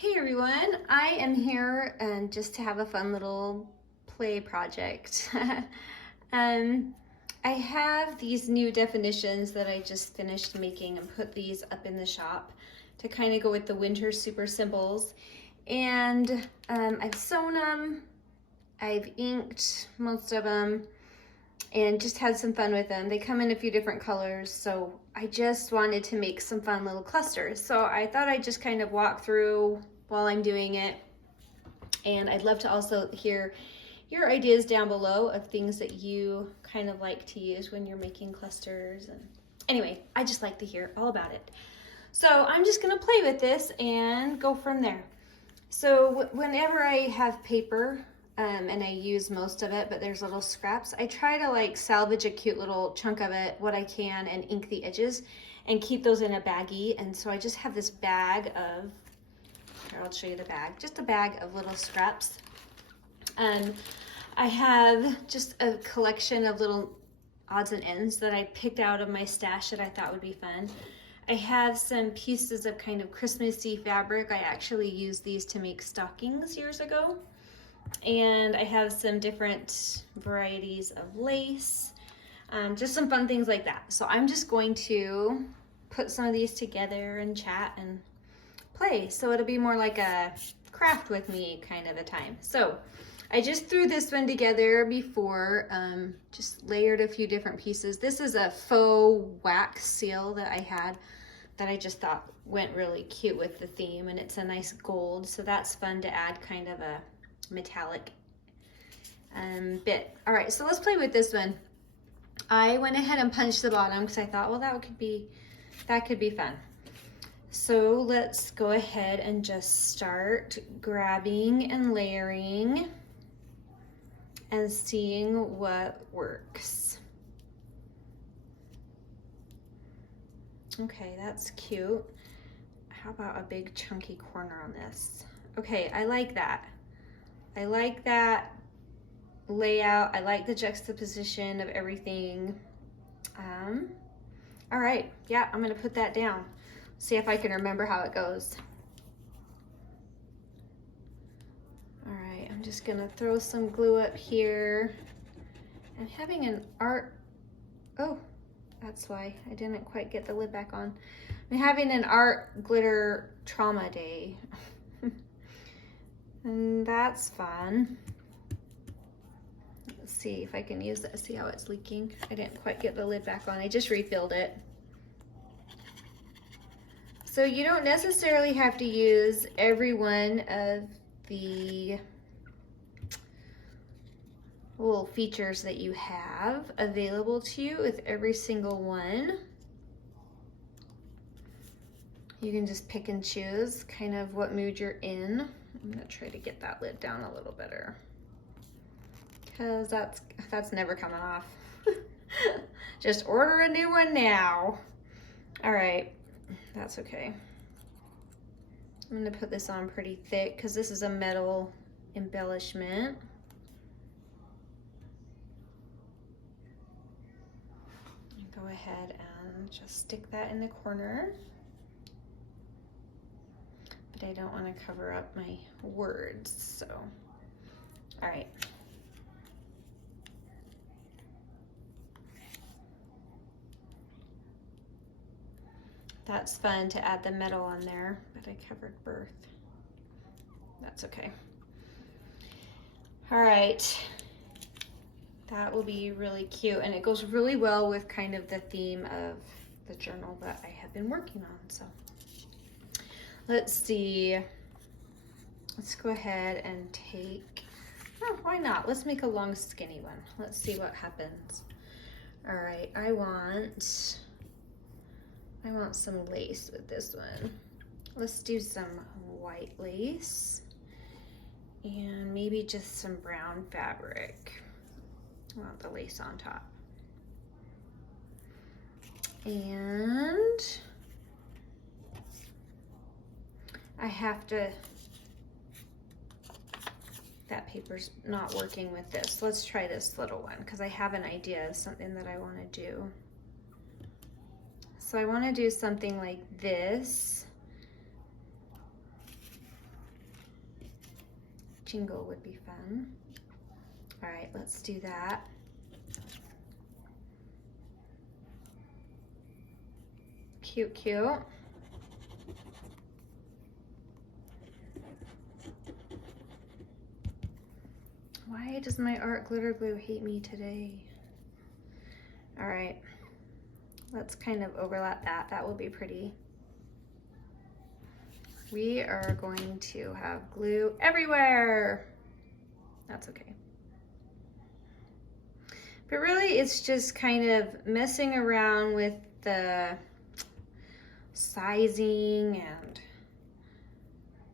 Hey everyone, I am here just to have a fun little play project. I have these new definitions that I just finished making and put these up in the shop to kind of go with the winter super simples. And I've sewn them, I've inked most of them, and just had some fun with them. They come in a few different colors, so I just wanted to make some fun little clusters. So I thought I'd just kind of walk through while I'm doing it. And I'd love to also hear your ideas down below of things that you kind of like to use when you're making clusters. And anyway, I just like to hear all about it. So I'm just gonna play with this and go from there. So whenever I have paper, and I use most of it, but there's little scraps, I try to like salvage a cute little chunk of it, what I can, and ink the edges and keep those in a baggie. And so I just have this bag of, here, I'll show you the bag, just a bag of little scraps. I have just a collection of little odds and ends that I picked out of my stash that I thought would be fun. I have some pieces of kind of Christmassy fabric. I actually used these to make stockings years ago. And I have some different varieties of lace, just some fun things like that. So I'm just going to put some of these together and chat and play. So it'll be more like a craft with me kind of a time. So I just threw this one together before, just layered a few different pieces. This is a faux wax seal that I had that I just thought went really cute with the theme, and it's a nice gold. So that's fun to add kind of a metallic bit. All right, so let's play with this one. I went ahead and punched the bottom because I thought, well, that could be fun. So let's go ahead and just start grabbing and layering and seeing what works. Okay, that's cute. How about a big chunky corner on this? Okay, I like that. I like that layout. I like the juxtaposition of everything. All right, yeah, I'm gonna put that down. See if I can remember how it goes. All right, I'm just gonna throw some glue up here. I'm having an art, oh, that's why I didn't quite get the lid back on. I'm having an art glitter trauma day. And that's fun. Let's see if I can use that. See how it's leaking? I didn't quite get the lid back on. I just refilled it. So you don't necessarily have to use every one of the little features that you have available to you with every single one. You can just pick and choose kind of what mood you're in. I'm gonna try to get that lid down a little better because that's never coming off. Just order a new one now. All right, that's okay. I'm gonna put this on pretty thick because this is a metal embellishment. Go ahead and just stick that in the corner. But I don't want to cover up my words, so, all right. That's fun to add the metal on there, but I covered birth. That's okay. All right, that will be really cute, and it goes really well with kind of the theme of the journal that I have been working on, so. Let's see, let's go ahead and take, oh, why not? Let's make a long skinny one. Let's see what happens. All right, I want some lace with this one. Let's do some white lace and maybe just some brown fabric. I want the lace on top. And I have to, that paper's not working with this. Let's try this little one because I have an idea of something that I want to do. So I want to do something like this. jingle would be fun. All right, let's do that. Cute, cute. Why does my art glitter glue hate me today? All right, let's kind of overlap that. That will be pretty. We are going to have glue everywhere. That's okay. But really, it's just kind of messing around with the sizing and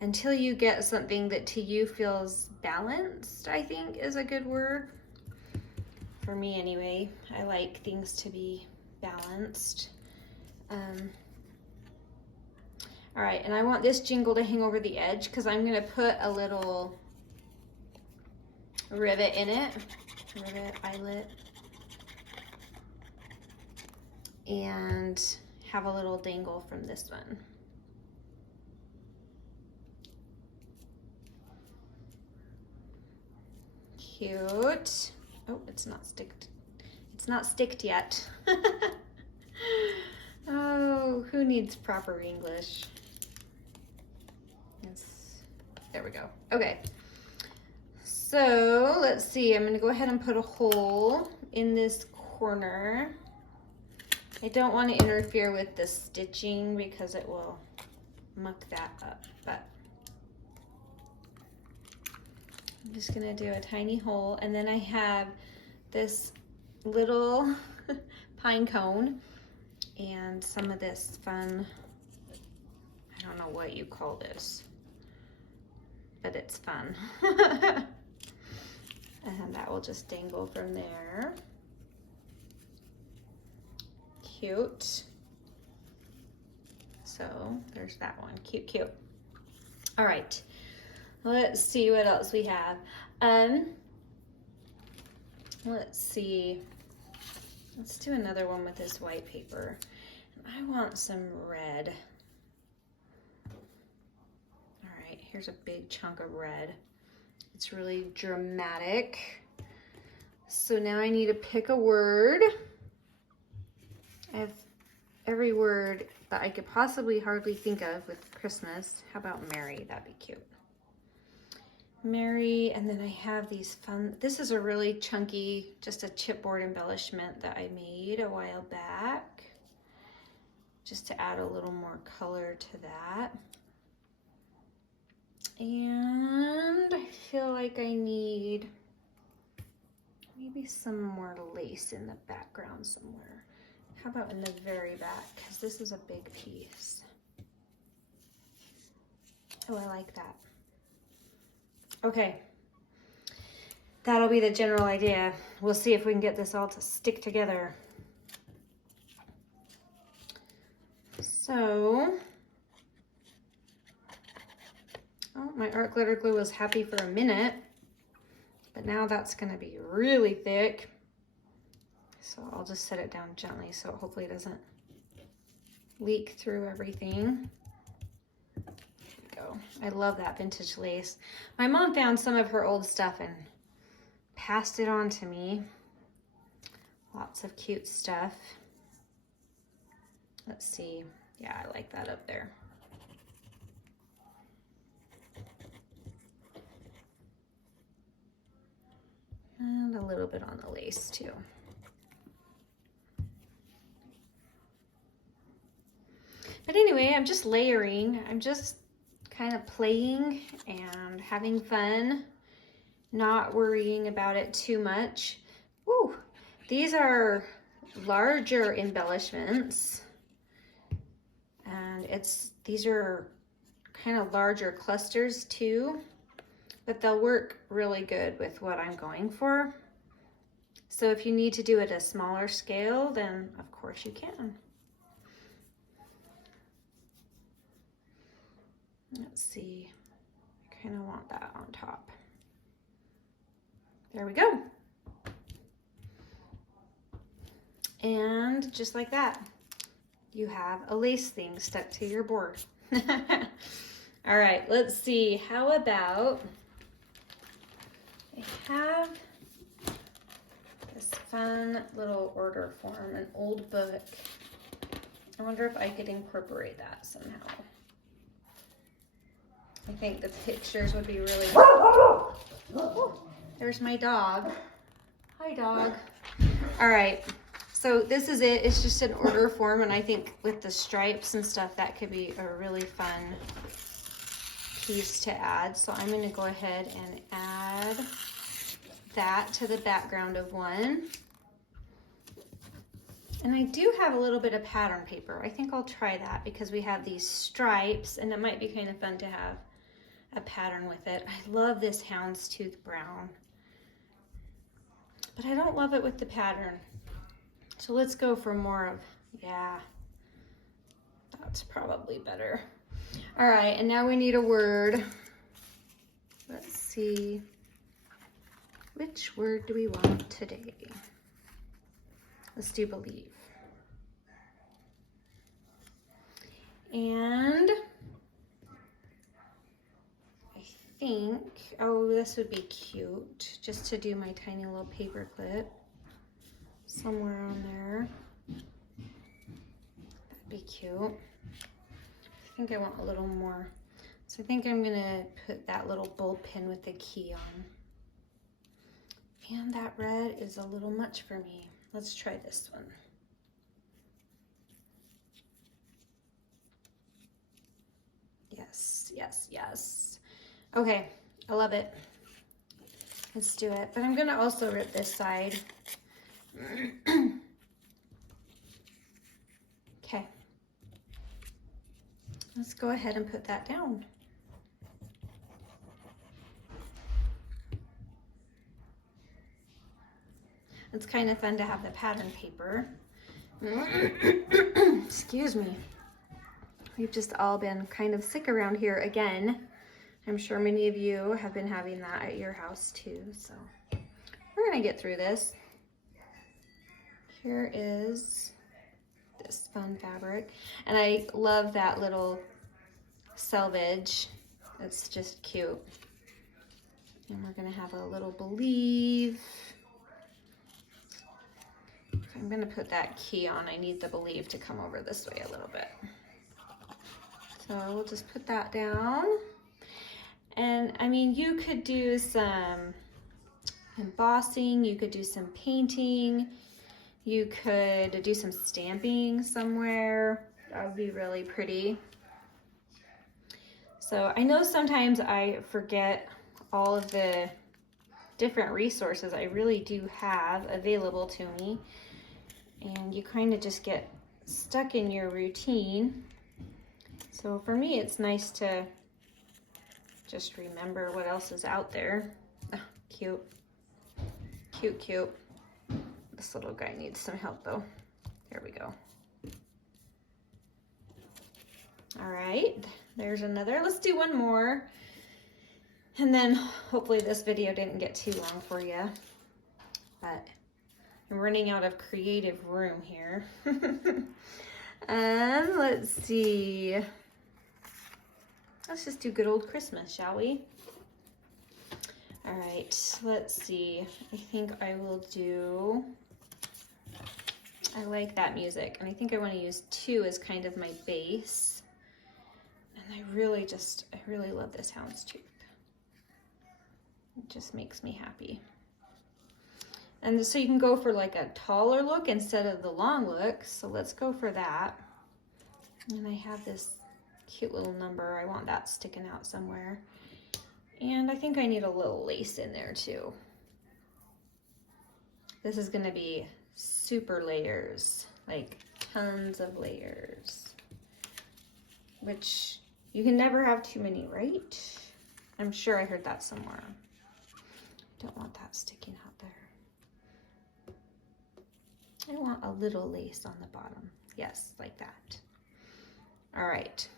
until you get something that to you feels balanced, I think is a good word. For me anyway, I like things to be balanced. All right, and I want this jingle to hang over the edge because I'm gonna put a little rivet in it, rivet, eyelet, and have a little dangle from this one. Cute. Oh, it's not sticked. It's not sticked yet. Oh, who needs proper English? There we go. Okay. So let's see. I'm going to go ahead and put a hole in this corner. I don't want to interfere with the stitching because it will muck that up, but I'm just gonna do a tiny hole, and then I have this little pine cone and some of this fun, I don't know what you call this, but it's fun. And that will just dangle from there. Cute. So there's that one. Cute, cute. All right. Let's see what else we have. Let's see. Let's do another one with this white paper. I want some red. All right, here's a big chunk of red. It's really dramatic. So now I need to pick a word. I have every word that I could possibly hardly think of with Christmas. How about Mary? That'd be cute. Mary, and then I have these fun, this is a really chunky, just a chipboard embellishment that I made a while back, just to add a little more color to that. And I feel like I need maybe some more lace in the background somewhere. How about in the very back? Because this is a big piece. Oh, I like that. Okay, that'll be the general idea. We'll see if we can get this all to stick together. So, oh, my art glitter glue was happy for a minute, but now that's gonna be really thick. So I'll just set it down gently so hopefully it doesn't leak through everything. I love that vintage lace. My mom found some of her old stuff and passed it on to me. Lots of cute stuff. Let's see. Yeah, I like that up there. And a little bit on the lace too. But anyway, I'm just layering. I'm just kind of playing and having fun, not worrying about it too much. Woo! These are larger embellishments, and these are kind of larger clusters too, but they'll work really good with what I'm going for. So if you need to do it at a smaller scale, then of course you can. Let's see, I kind of want that on top. There we go. And just like that, you have a lace thing stuck to your board. All right, let's see, how about I have this fun little order form, an old book. I wonder if I could incorporate that somehow. I think the pictures would be really cool. Oh, there's my dog. Hi, dog. All right, so this is it. It's just an order form, and I think with the stripes and stuff, that could be a really fun piece to add. So I'm going to go ahead and add that to the background of one. And I do have a little bit of pattern paper. I think I'll try that because we have these stripes, and it might be kind of fun to have a pattern with it. I love this houndstooth brown, but I don't love it with the pattern. So let's go for more of, yeah, that's probably better. All right, and now we need a word. Let's see, which word do we want today? Let's do believe. And I think, oh, this would be cute, just to do my tiny little paper clip somewhere on there. That'd be cute. I think I want a little more. So I think I'm gonna put that little bulb pin with the key on. And that red is a little much for me. Let's try this one. Yes, yes, yes. Okay, I love it. Let's do it. But I'm gonna also rip this side. Okay. Let's go ahead and put that down. It's kind of fun to have the pattern paper. Excuse me. We've just all been kind of sick around here again. I'm sure many of you have been having that at your house too. So we're gonna get through this. Here is this fun fabric. And I love that little selvage. It's just cute. And we're gonna have a little believe. I'm gonna put that key on. I need the believe to come over this way a little bit. So we'll just put that down. And I mean, you could do some embossing, you could do some painting, you could do some stamping somewhere. That would be really pretty. So I know sometimes I forget all of the different resources I really do have available to me. And you kind of just get stuck in your routine. So for me, it's nice to just remember what else is out there. Oh, cute. Cute, cute. This little guy needs some help though. There we go. All right, there's another. Let's do one more. And then hopefully this video didn't get too long for you. But I'm running out of creative room here. Let's see. Let's just do good old Christmas, shall we? All right, let's see. I think I will do, I like that music. And I think I want to use 2 as kind of my base. And I really love this houndstooth. It just makes me happy. And so you can go for like a taller look instead of the long look. So let's go for that. And I have this cute little number. I want that sticking out somewhere. And I think I need a little lace in there too. This is gonna be super layers, like tons of layers, which you can never have too many, right? I'm sure I heard that somewhere. Don't want that sticking out there. I want a little lace on the bottom. Yes, like that. All right.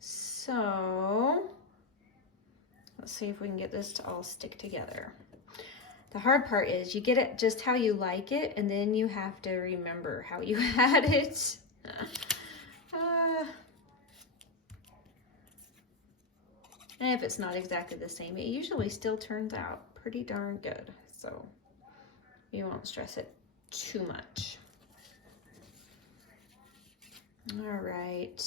So let's see if we can get this to all stick together. The hard part is you get it just how you like it, and then you have to remember how you had it. And if it's not exactly the same, it usually still turns out pretty darn good. So you won't stress it too much. All right.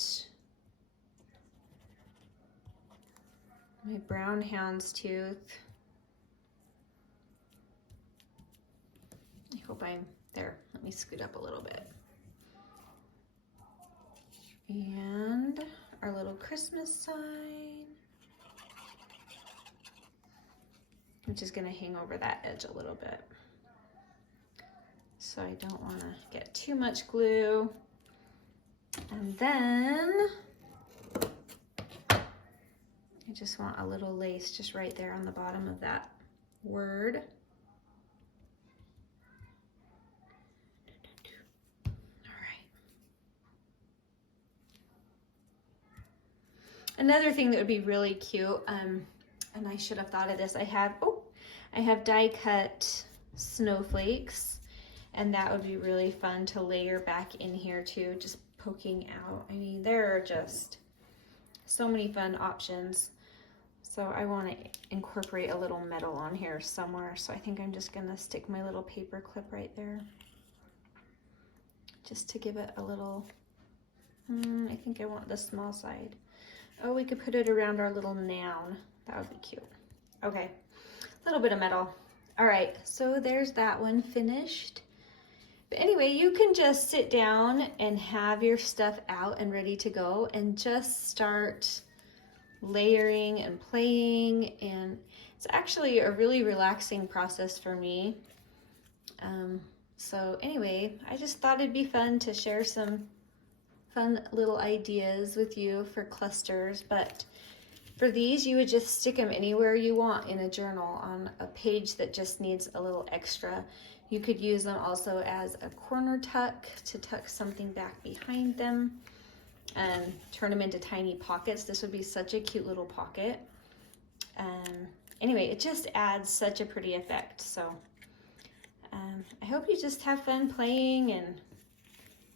My brown houndstooth. I hope I'm there. Let me scoot up a little bit. And our little Christmas sign, which is going to hang over that edge a little bit. So I don't want to get too much glue. And then I just want a little lace just right there on the bottom of that word. Another thing that would be really cute, and I should have thought of this, I have die cut snowflakes, and that would be really fun to layer back in here too, just poking out. I mean, there are just so many fun options. So I want to incorporate a little metal on here somewhere, so I think I'm just gonna stick my little paper clip right there, just to give it a little, I think I want the small side. Oh, we could put it around our little noun. That would be cute. Okay, a little bit of metal. All right, so there's that one finished. But anyway, you can just sit down and have your stuff out and ready to go and just start layering and playing. And it's actually a really relaxing process for me. So anyway, I just thought it'd be fun to share some fun little ideas with you for clusters. But for these, you would just stick them anywhere you want in a journal, on a page that just needs a little extra. You could use them also as a corner tuck to tuck something back behind them and turn them into tiny pockets. This would be such a cute little pocket. Anyway, it just adds such a pretty effect. So I hope you just have fun playing and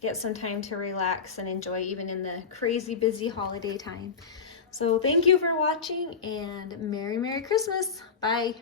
get some time to relax and enjoy, even in the crazy busy holiday time. So thank you for watching, and Merry Christmas. Bye.